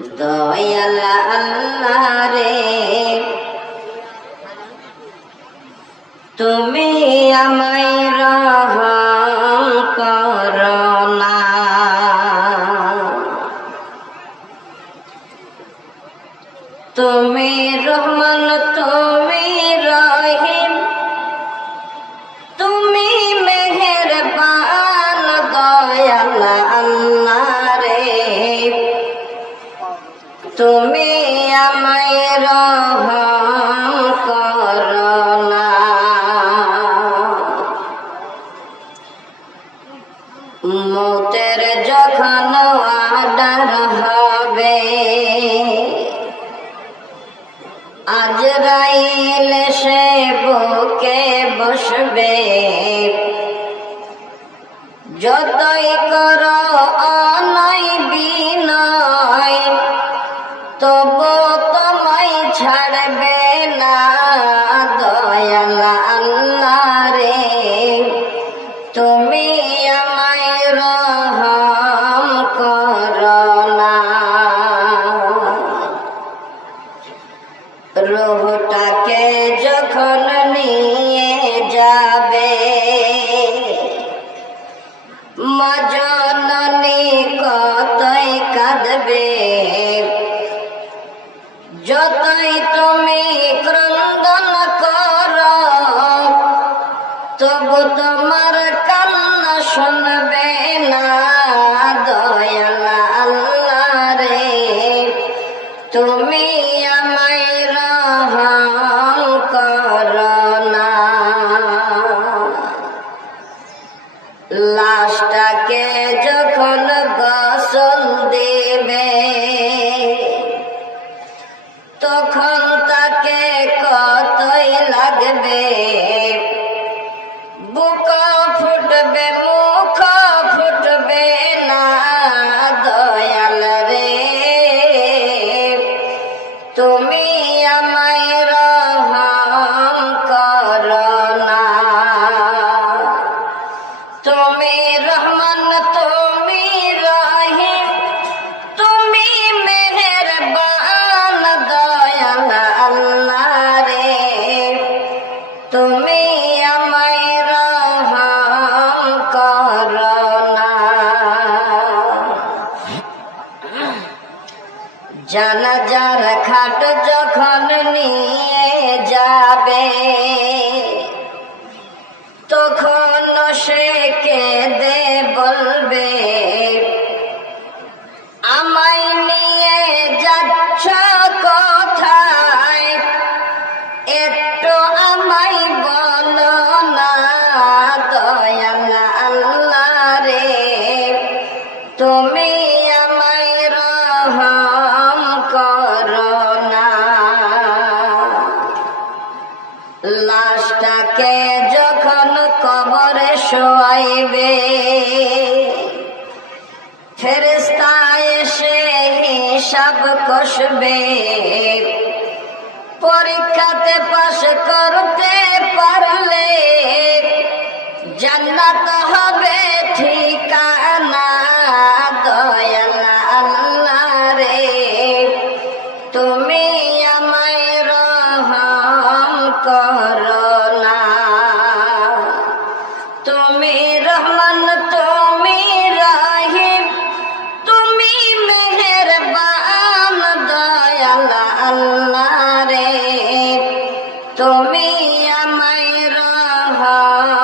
দয়াল আল্লাহ রে তুমি আমায় রহম করো না। তুমি রহমান তুমি রহিম তুমি মেহেরবান দয়াল আল্লাহ রে তুমি আমায় রহম করো না। মৌতের যখন আডার হবে আজরাইল সে বুকে বসবে যতই করো অনয় বিনয় তবু তোমায় ছাড়বে না দয়াল আল্লাহ রে তুমি আমায় রহম করো না। রূহটাকে যখন নিয়ে যাবে মা জননী কতই কাঁদবে যতই তুমি ক্রন্দন করো তবু তোমার কান্না শুনবে না দয়াল আল্লাহ রে তুমি আমায় রহম করো না। লাশটাকে যখন গোসল দেবে তখন তাকে কতই লাগবে বুক ফুটবে মুখ ফুটবে না দয়াল রে তুমি আমায় রহম করো না। তুমি রহমান তুমি রহিম তুমি মেহেরবান দয়াল আল্লাহ রে তুমি আমায় রহম করো না। জানাজার খাট যখন নিয়ে যাবে তখন সে কেঁদে বলবে আমায় নিয়ে যাচ্ছ কোথায় একটু আমায় বলো না দয়াল আল্লাহ রে তুমি আমায় রহম করো না। লাশটাকে যখন কবরে শোয়াইবে ফেরেশতা এসে হিসাব কষবে পরীক্ষাতে পাশ করতে পারলে জান্নাত হবে ঠিকানা দয়াল আল্লাহ রে তুমি আমায় রহম করো না। তুমি রহমান তুমি রহিম তুমি মেহেরবান দয়াল আল্লাহ রে তুমি আমায় রহম